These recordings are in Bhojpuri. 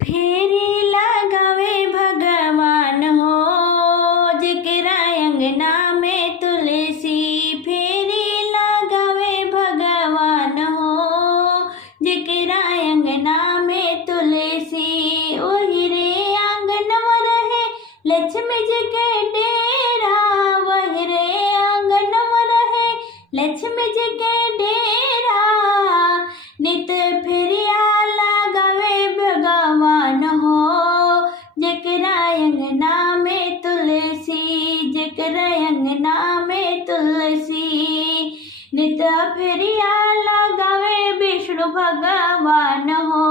फेरी लगावे भगवान हो, जेकरा अंगना में तुलसी। फेरी लगावे भगवान हो, जेकरा अंगना में तुलसी। वही रे आंगन में रहे लक्ष्मी जी के डेरा। वही रे आंगन में रहे लक्ष्मी जी के डेरा। नित फेरिया लगावे भगवान हो, जेकरा अंगना में तुलसी। जेकरा अंगना में तुलसी। नित फेरिया लगावे विष्णु भगवान हो,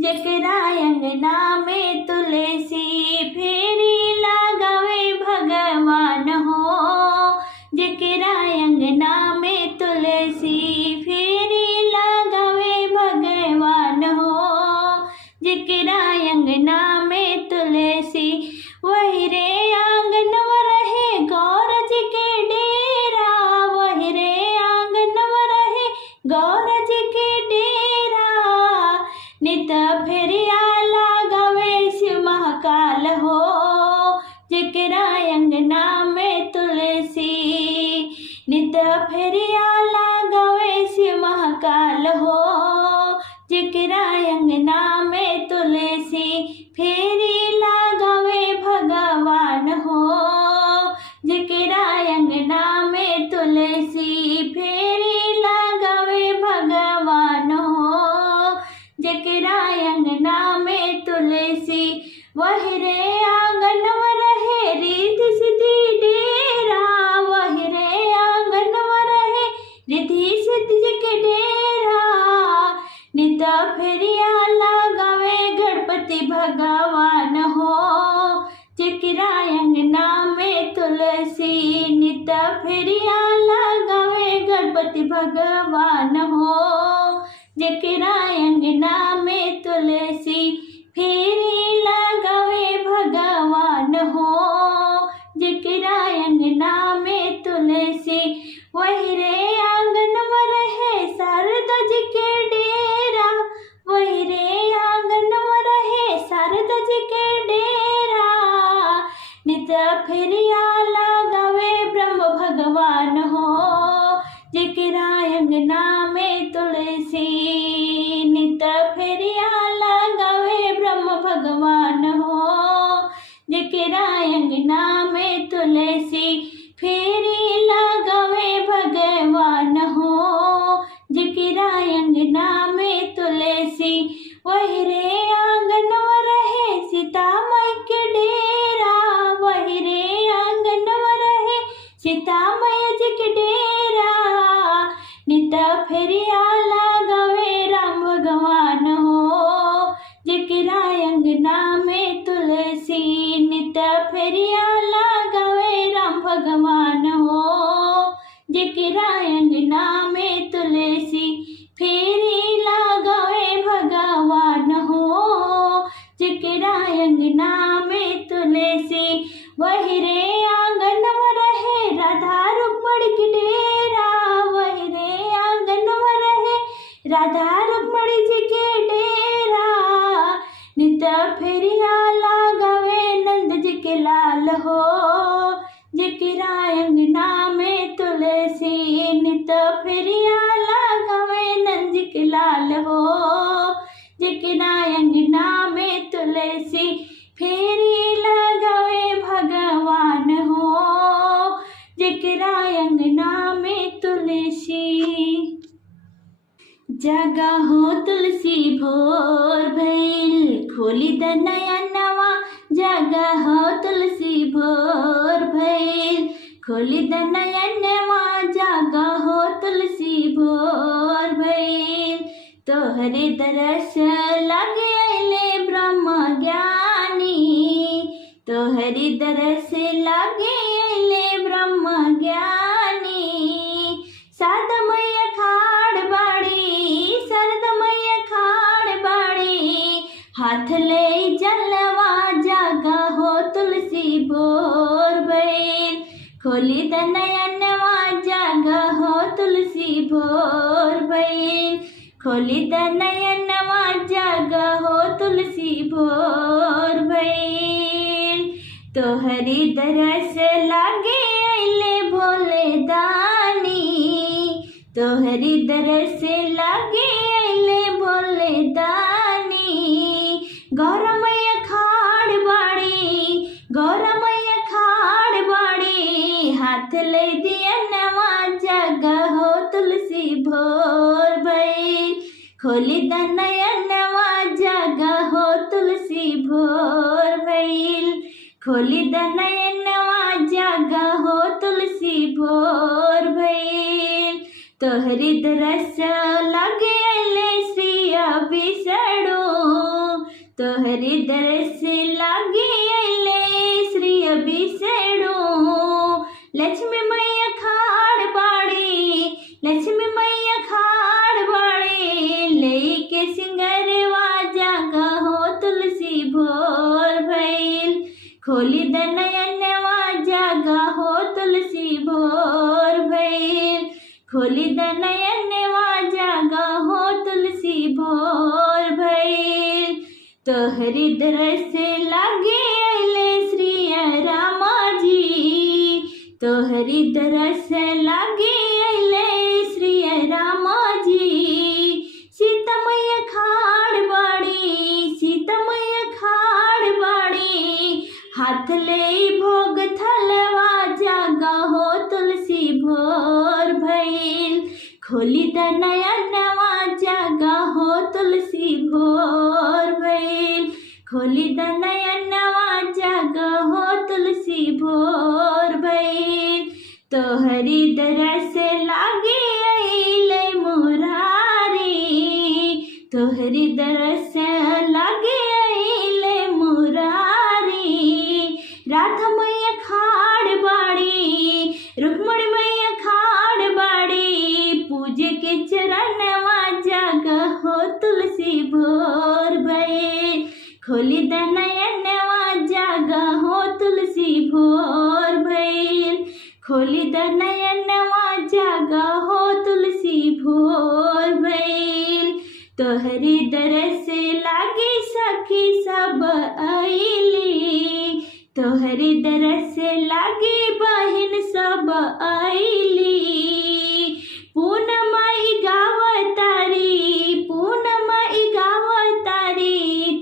जेकरा अंगना में तुलसी। फेरी लगावे भगवान हो, जेकरा अंगना में तुलसी। फेरी लगावे भगवान हो, जेकरा अंगना में तुलसी। वही रे आंगन में रहे गौर जी के डेरा। वही रे आंगन में रहे गौर जी के डेरा। नित फेरिया लगावे शिव महाकाल हो, जेकरा अंगना में तुलसी। नित फेरिया लगावे शिव महाकाल हो, जेकरा अंगना में तुलसी। फेरी लगावे भगवान हो, जेकरा अंगना में तुलसी। फेरी लगावे भगवान हो, जेकरा अंगना में तुलसी। वही रे आंगन में रहे रिद्धि सिद्धि डेरा। वही रे आंगन में रहे रिद्धि सिद्धि के डेरा। नित फेरिया लगावे गणपति भगवान हो, जेकरा अंगना में तुलसी। नित फेरिया लगावे गणपति भगवान हो, जेकरा अंगना में तुलसी। फेरी लगावे भगवान हो, जेकरा अंगना में तुलसी। वही रे आंगन में रहे शारदा जी के डेरा। वही रे आंगन में रहे शारदा जी के डेरा। नित फेरिया लगावे ब्रह्म भगवान हो, जेकरा अंगना में तुलसी। नित फेरिया लगावे ब्रह्म भगवान हो, जेकरा अंगना में तुलसी। फेरी लगावे भगवान हो, जेकरा अंगना में तुलसी। वही रे आंगन में रहे सीता माई के डेरा। वही रे आंगन में रहे सीता माई जी के डेरा। नित फेरिया लगावे राम भगवान हो, जेकरा अंगना में तुलसी। नित फेरिया लगावे राम भगवान हो, जेकरा अंगना में तुलसी। फेरी लगावे भगवान हो, जेकरा अंगना में तुलसी। वही रे आंगन में रहे राधा रुक्मणी के डेरा। वही रे आंगन में रहे राधा रुक्मणी जी के डेरा। नित फेरिया लगावे नंद जी के लाल हो, जेकरा अंगना में तुलसी। नित फेरिया लगावे नंद जी के लाल हो, जेकरा अंगना में तुलसी। फेरी लगावे भगवान हो, जेकरा अंगना में तुलसी। जागा हो तुलसी भोर भइल, खोली द नयनवा। जागा हो तुलसी भोर भइल, खोली द नयनवा। जागा हो तुलसी भोर भइल, तोहरे दरस लागे अइले ब्रह्म ज्ञानी। तोहरे दरस लागे अइले ब्रह्म ज्ञानी। शारदा मैया खाड़ बाड़ी, शारदा मैया खाड़ बाड़ी। हाथ ले जलवा। जागा हो तुलसी भोर भइल, खोली द नयनवा। जागा हो तुलसी भोर भइल, खोली द नयनवा। जागा हो तुलसी भोर भइल। तोहरी दरस लागे अइले भोले दानी, तोहरी दरस लागे अइले भोले दानी। गौरमैया खाड़ बाड़ी, गौरमैया खाड़ बाड़ी, हाथ ले दिया नवा जागा हो तुलसी भोर भइल। खोली द नयनवा जागा हो तुलसी भोर भइल। खोली द नयनवा जागा हो तुलसी भोर भइल। तोहरी दरस लागे अइले श्री अभिषेणु, तोहरी दरस लागे अइले श्री अभिषेणु। लक्ष्मी मैया खाड़ बाड़ी, लक्ष्मी मैया खाड़ बाड़ी, लेके सिंगरवा जागा हो तुलसी भोर भइल। खोली द नयनवा जागा हो तुलसी भोर भइल। खोली द नयनवा जागा हो तुलसी भोर भइल। तोहरी दरस लागे अइले श्री रामा जी, तोहरी दरस लागे अइले श्री रामा जी। सीता मैया खाड़ बाड़ी, सीता मैया खाड़ बाड़ी, हाथ ले भोग थलवा जागा हो तुलसी भोर भइल। खोली द नयनवा जागा हो तुलसी भोर भइल। खोली द नयनवा जागा हो तुलसी भोर भइल। तोहरी दरस लागे अइले मुरारी, तोहरी दरस लागे अइले मुरारी। राधा मैया खाड़ बाड़ी, रुक्मणी मैया खाड़ बाड़ी, पूजे के चरणवा जागा हो तुलसी भोर भइल। खोली द नयनवा जागा हो तुलसी भोर भइल। खोली द नयनवा जागा हो तुलसी भोर भइल। तोहरी दरस लागे सखी सब आइली, तोहरी दरस लागे बहिन सब आइली। पूनमई गावतारी, पूनमई गावतारी,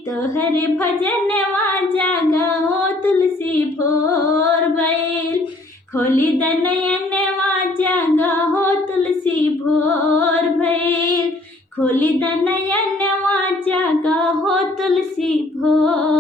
तोहरे भजनवा जागा हो तुलसी भोर भइल। खोली द नयनवा जागा हो तुलसी भोर भइल। खोली द नयनवा जागा हो तुलसी भोर